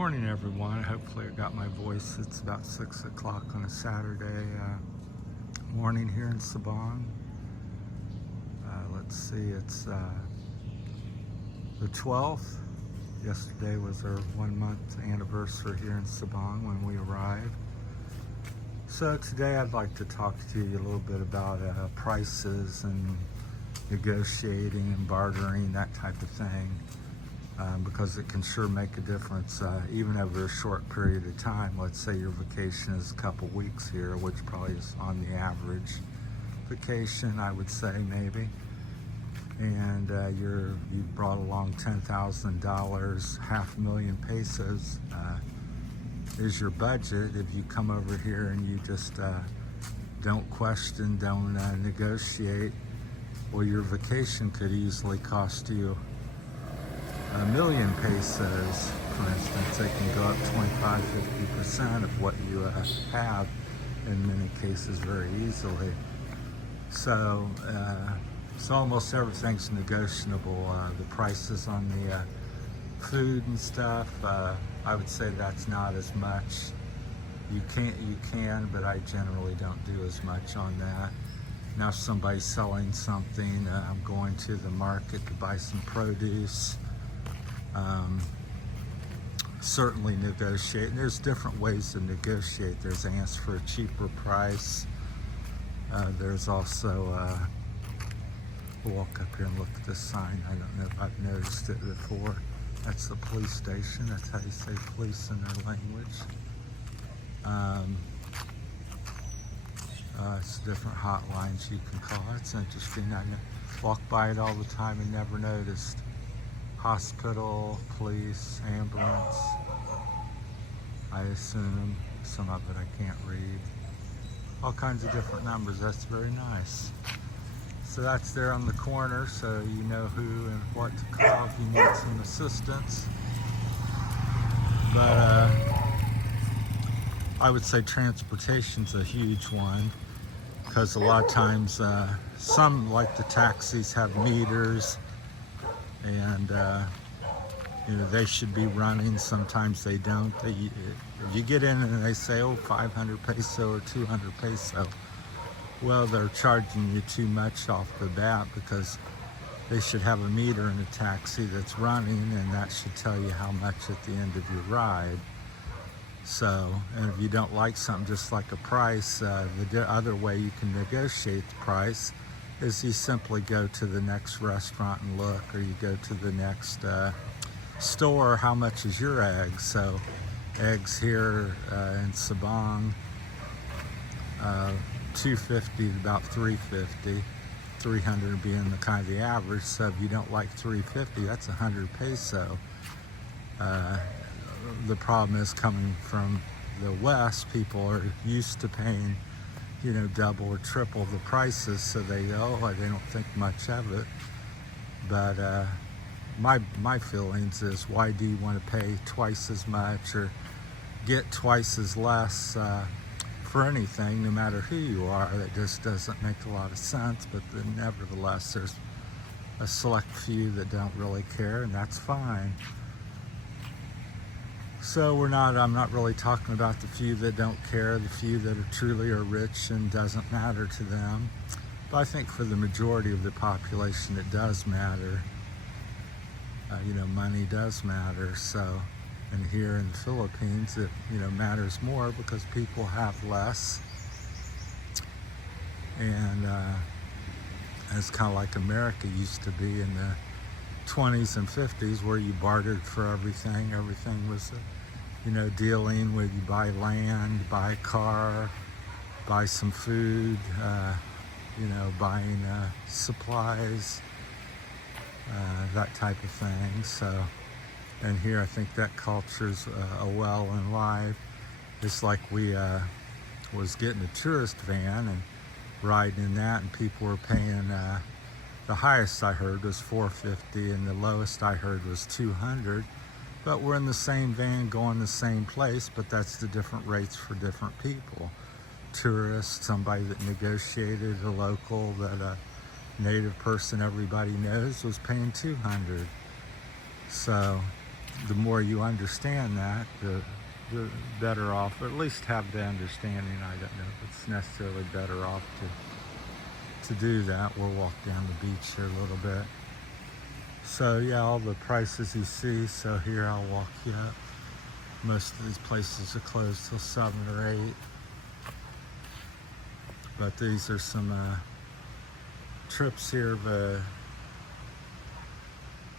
Morning, everyone. Hopefully I got my voice. It's about 6 o'clock on a Saturday morning here in Sabang. Let's see, it's the 12th. Yesterday was our 1-month anniversary here in Sabang when we arrived. So today I'd like to talk to you a little bit about prices and negotiating and bartering, that type of thing. Because it can sure make a difference even over a short period of time. Let's say your vacation is a couple weeks here, which probably is on the average vacation, I would say, maybe. And you brought along $10,000, 500,000 pesos is your budget. If you come over here and you just don't question, don't negotiate, well, your vacation could easily cost you 1,000,000 pesos, for instance. They can go up 25–50% of what you have in many cases very easily. So almost everything's negotiable. The prices on the food and stuff, I would say that's not as much. You can, but I generally don't do as much on that. Now if somebody's selling something, I'm going to the market to buy some produce. Certainly negotiate. And there's different ways to negotiate. There's ask for a cheaper price. There's also, we'll walk up here and look at this sign. I don't know if I've noticed it before. That's the police station. That's how you say police in their language. It's different hotlines you can call. It's interesting. I walk by it all the time and never noticed. Hospital, police, ambulance, I assume. Some of it I can't read. All kinds of different numbers. That's very nice. So that's there on the corner, so you know who and what to call if you need some assistance. But I would say transportation's a huge one, because a lot of times some, like the taxis, have meters. And they should be running. Sometimes they don't. If you get in and they say, oh, 500 peso or 200 peso, well, they're charging you too much off the bat, because they should have a meter in a taxi that's running, and that should tell you how much at the end of your ride. So, and if you don't like something, just like a price, the other way you can negotiate the price is you simply go to the next restaurant and look, or you go to the next store. How much is your eggs? So eggs here in Sabang, 250 to about 350, 300 being the kind of the average. So if you don't like 350, that's 100 peso. The problem is, coming from the West, people are used to paying double or triple the prices, so they don't think much of it. But my feelings is, why do you want to pay twice as much or get twice as less for anything, no matter who you are? That just doesn't make a lot of sense. But then nevertheless, there's a select few that don't really care, and that's fine. So I'm not really talking about the few that don't care, the few that are truly rich and doesn't matter to them. But I think for the majority of the population, it does matter. Money does matter. So, and here in the Philippines, it matters more, because people have less. And it's kind of like America used to be in the 20s and 50s, where you bartered for everything. Everything was, dealing with, you buy land, buy a car, buy some food, buying supplies, that type of thing. So, and here I think that culture's well and alive. It's like we was getting a tourist van and riding in that, and people were paying, the highest I heard was 450, and the lowest I heard was 200. But we're in the same van going the same place, but that's the different rates for different people. Tourists, somebody that negotiated, a local, that a native person everybody knows was paying 200. So the more you understand that, the better off, or at least have the understanding. I don't know if it's necessarily better off to do that. We'll walk down the beach here a little bit. So yeah, all the prices you see. So here I'll walk you up. Most of these places are closed till 7 or 8. But these are some trips here of a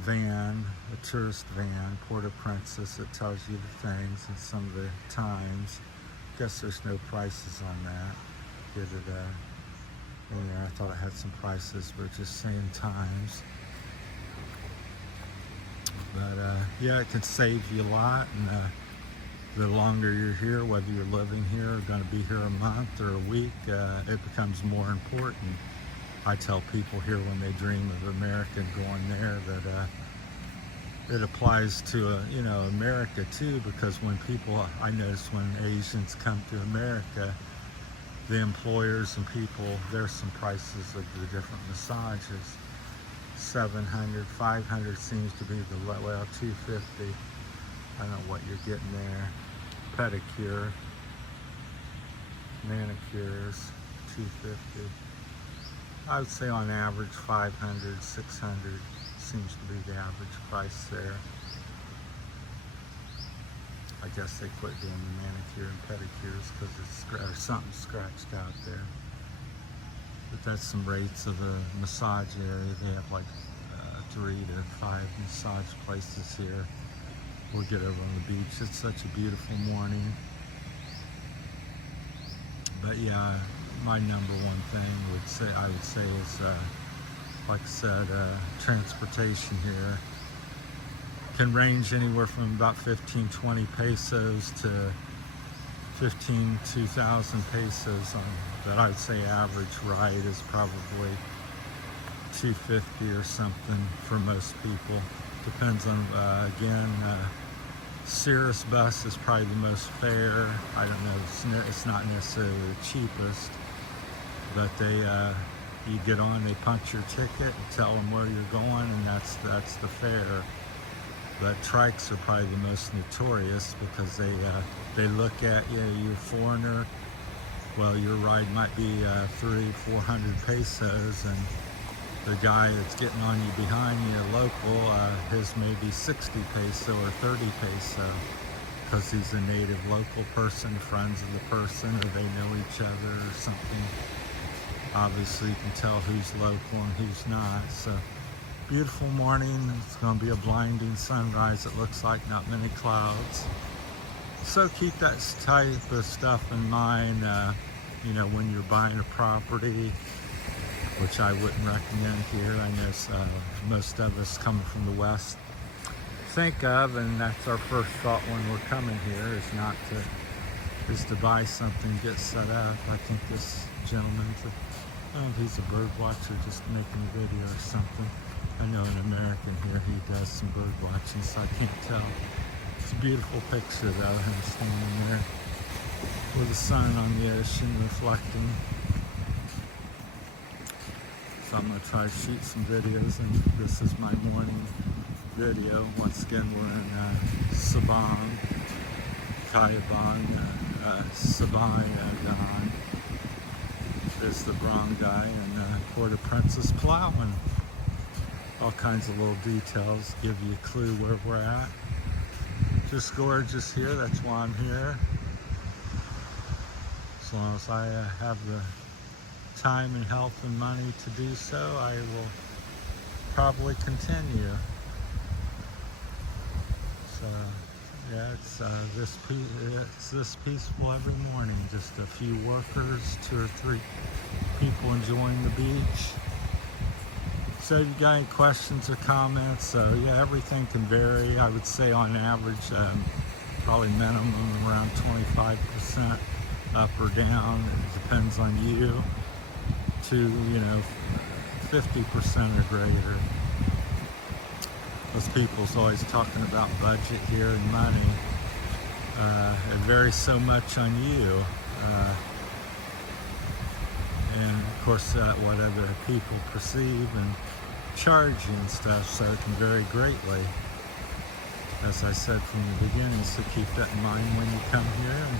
van, a tourist van, Port-au-Prince. It tells you the things and some of the times. Guess there's no prices on that. Get it in there. I thought it had some prices, but just saying times. But yeah, it can save you a lot, and the longer you're here, whether you're living here or going to be here a month or a week, it becomes more important. I tell people here when they dream of America and going there that it applies to America too, because when people, I notice when Asians come to America, the employers and people, there's some prices of the different massages. 700, 500 seems to be the low, well, 250. I don't know what you're getting there. Pedicure, manicures, 250. I would say on average 500, 600 seems to be the average price there. I guess they quit doing the manicure and pedicures because it's something scratched out there. But that's some rates of a massage area. They have like 3 to 5 massage places here. We'll get over on the beach. It's such a beautiful morning. But yeah, my number one thing I would say is, like I said, transportation here can range anywhere from about 15, 20 pesos to 15, 2,000 pesos but I would say average ride is probably 250 or something for most people. Depends on, again, Cirrus bus is probably the most fair. I don't know, it's not necessarily the cheapest, but you get on, they punch your ticket and tell them where you're going, and that's the fare. But trikes are probably the most notorious because they look at you, you're a foreigner. Well, your ride might be 300, 400 pesos, and the guy that's getting on you behind you, local, his may be 60 peso or 30 peso because he's a native local person, friends of the person, or they know each other or something. Obviously, you can tell who's local and who's not. So, beautiful morning. It's going to be a blinding sunrise, it looks like, not many clouds. So keep that type of stuff in mind, when you're buying a property, which I wouldn't recommend here. I know most of us coming from the West think of, and that's our first thought when we're coming here, is to buy something, get set up. I think this gentleman, he's a bird watcher, just making a video or something. I know an American here, he does some bird watching, so I can't tell. It's a beautiful picture though, him standing there with the sun on the ocean reflecting. So I'm going to try to shoot some videos, and this is my morning video. Once again, we're in Sabang, Sabang is the barangay, and Port-au-Prince, Palawan. All kinds of little details give you a clue where we're at. Just gorgeous here, that's why I'm here. As long as I have the time and health and money to do so, I will probably continue. So yeah, it's this peaceful every morning. Just a few workers, 2 or 3 people enjoying the beach. So if you got any questions or comments, so yeah, everything can vary. I would say on average, probably minimum around 25% up or down. It depends on you. To 50% or greater. Those people's always talking about budget here and money. It varies so much on you. And of course what other people perceive and charge you and stuff, so it can vary greatly. as I said from the beginning, so keep that in mind when you come here. And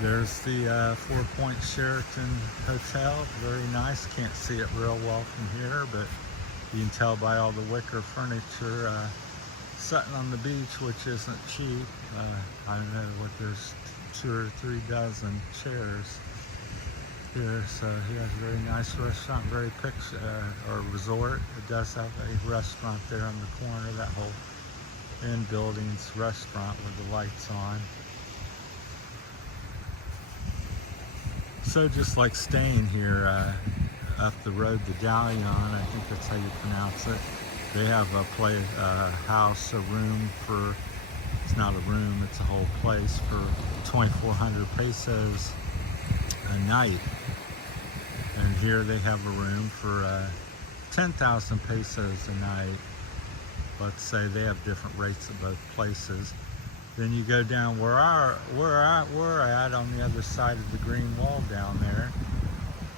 there's the 4 Point Sheraton Hotel, very nice. Can't see it real well from here, but you can tell by all the wicker furniture sitting on the beach, which isn't cheap. I don't know what, there's 2 or 3 dozen chairs here. So he has a very nice restaurant, very or resort. It does have a restaurant there on the corner, that whole in buildings restaurant with the lights on. So just like staying here up the road to Dalian, I think that's how you pronounce it. They have a house, a room for, it's not a room, it's a whole place for 2,400 pesos a night. And here they have a room for 10,000 pesos a night. Let's say they have different rates at both places. Then you go down where we're at on the other side of the green wall down there,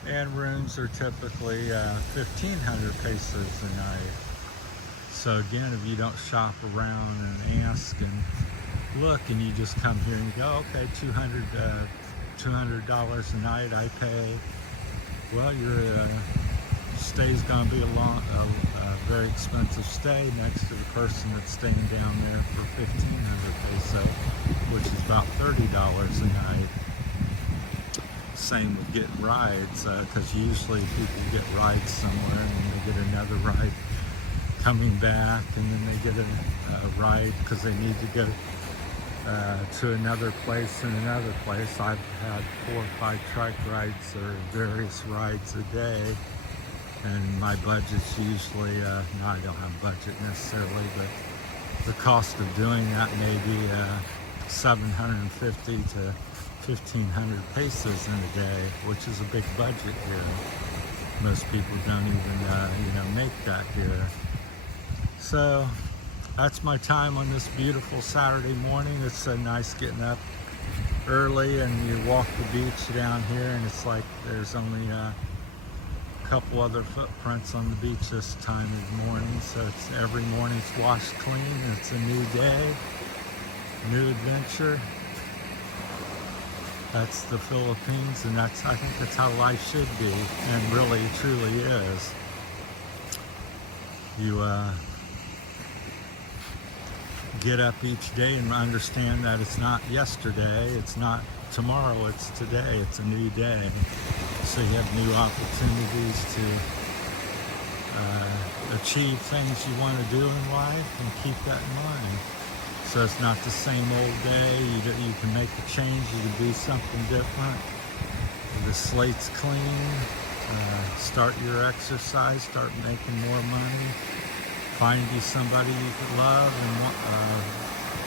and rooms are typically 1,500 pesos a night. So again, if you don't shop around and ask and look, and you just come here and you go, okay, $200 a night I pay. Well, your stay's going to be a very expensive stay next to the person that's staying down there for 1,500 peso, which is about $30 a night. Same with getting rides, because usually people get rides somewhere and then they get another ride coming back, and then they get a ride because they need to go to another place and another place. I've had 4 or 5 trike rides or various rides a day, and my budget's usually, no, I don't have a budget necessarily, but the cost of doing that may be 750 to 1,500 pesos in a day, which is a big budget here. Most people don't even, make that here. So that's my time on this beautiful Saturday morning. It's so nice getting up early, and you walk the beach down here, and it's like there's only a couple other footprints on the beach this time of the morning. So it's every morning's washed clean, and it's a new day, new adventure. That's the Philippines, and I think that's how life should be, and really truly is. You get up each day and understand that it's not yesterday, it's not tomorrow, it's today, it's a new day. So you have new opportunities to achieve things you want to do in life, and keep that in mind. So it's not the same old day. You can make a change, you can do something different. The slate's clean, start your exercise, start making more money. Find you somebody you could love and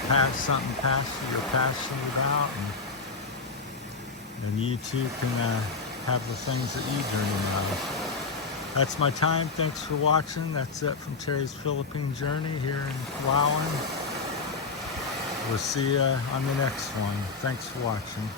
pass something you're passionate about, and you too can have the things that you dream of. That's my time. Thanks for watching. That's it from Terry's Philippine Journey here in Palawan. We'll see you on the next one. Thanks for watching.